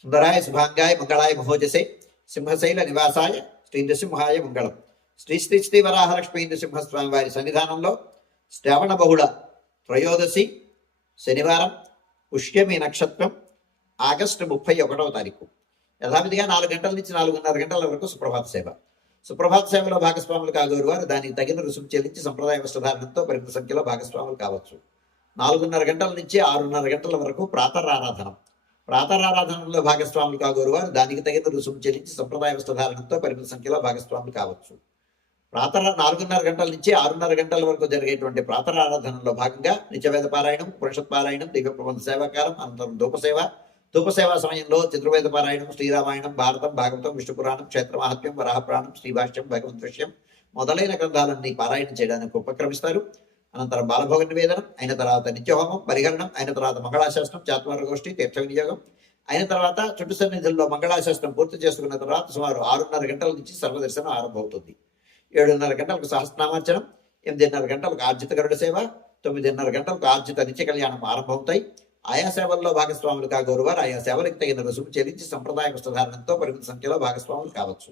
సుందరాయ శుభాంగాయ మంగళాయ మహోజసే సింహశైల నివాసాయ శ్రీ నృసింహాయ మంగళం శ్రీ శ్రీ శ్రీ వరాహలక్ష్మీ నృసింహస్వామి వారి సన్నిధానంలో శ్రవణ బహుళ త్రయోదశి శనివారం పుష్యమి నక్షత్రం ఆగస్టు ముప్పై ఒకటవ తారీఖు యథావిధిగా నాలుగు గంటల నుంచి నాలుగున్నర గంటల వరకు సుప్రభాత సేవ సుప్రభాత సేవలో భాగస్వాములు కాగోరు వారు దానికి తగిన రుసుము చెల్లించి సంప్రదాయ వస్త్రధారణంతో పరిమిత సంఖ్యలో భాగస్వాములు కావచ్చు నాలుగున్నర గంటల నుంచి ఆరున్నర గంటల వరకు ప్రాతరారాధనం ప్రాతరారాధనలో భాగస్వాములు కాగోరు వారు. దానికి తగిన రుసుము చెల్లించి సంప్రదాయ వస్త్రధారణంతో పరిమిత సంఖ్యలో భాగస్వాములు కావచ్చు. ప్రాతర నాలుగున్నర గంటల నుంచి ఆరున్నర గంటల వరకు జరిగేటువంటి ప్రాతరారాధనలో భాగంగా నిత్యవేద పారాయణం పురుషత్ పారాయణం దివ్య ప్రబంధ సేవాకారం అనంతరం ధూపసేవ. ధూపసేవా సమయంలో చతుర్వేద పారాయణం శ్రీరామాయణం భారతం భాగవతం విష్ణు పురాణం క్షేత్ర మహాత్మ్యం వరాహపురాణం శ్రీభాష్యం భగవంత్ దృశ్యం మొదలైన గ్రంథాలన్నీ పారాయణం చేయడానికి ఉపక్రమిస్తారు. అనంతరం బాలభోగ నివేదనం అయిన తర్వాత నిత్యహోమం పరిగణనం అయిన తర్వాత మంగళాశాస్త్రం చాత్వార గోష్ఠి తీర్థ వినియోగం అయిన తర్వాత చుట్టు సన్నిధుల్లో మంగళాశాస్త్రం పూర్తి చేసుకున్న తర్వాత సుమారు ఆరున్నర గంటల నుంచి సర్వదర్శనం ఆరంభమవుతుంది. ఏడున్నర గంటలకు సహస్రనామార్చనం ఎనిమిదిన్నర గంటలకు ఆర్జిత గరుడ సేవ తొమ్మిదిన్నర గంటలకు ఆర్జిత నిత్య కళ్యాణం ఆరంభమవుతాయి. ఆయా సేవల్లో భాగస్వాములు కాగోరువారు ఆయా సేవలకు తగిన రుసుము చెల్లించి సంప్రదాయ వస్త్రధారణంతో పరిమిత సంఖ్యలో భాగస్వాములు కావచ్చు.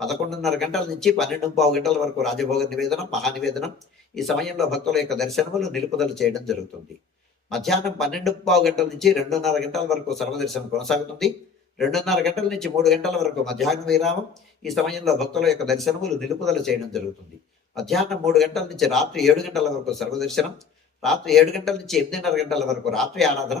పదకొండున్నర గంటల నుంచి పన్నెండు పావు గంటల వరకు రాజభోగ నివేదనం మహానివేదనం. ఈ సమయంలో భక్తుల యొక్క దర్శనములు నిలుపుదల చేయడం జరుగుతుంది. మధ్యాహ్నం పన్నెండు పావు గంటల నుంచి రెండున్నర గంటల వరకు సర్వదర్శనం కొనసాగుతుంది. రెండున్నర గంటల నుంచి మూడు గంటల వరకు మధ్యాహ్నం విరామం. ఈ సమయంలో భక్తుల యొక్క దర్శనములు నిలుపుదల చేయడం జరుగుతుంది. మధ్యాహ్నం మూడు గంటల నుంచి రాత్రి ఏడు గంటల వరకు సర్వదర్శనం రాత్రి ఏడు గంటల నుంచి ఎనిమిదిన్నర గంటల వరకు రాత్రి ఆరాధన.